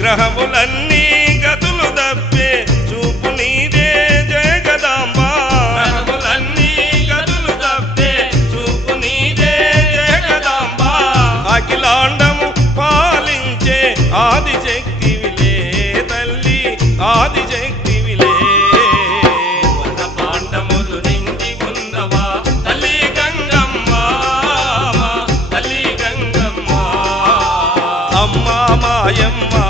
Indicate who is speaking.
Speaker 1: గ్రహములన్నీ గతులు తప్పే చూపు నీదే జగదాంబ గ్రహములన్నీ గతులు తప్పే చూపు నీదే జగదాంబ అఖిలాండము పాలించే ఆదిశక్తివిలే తల్లి ఆదిశక్తి అమ్మా మాయమ్మా.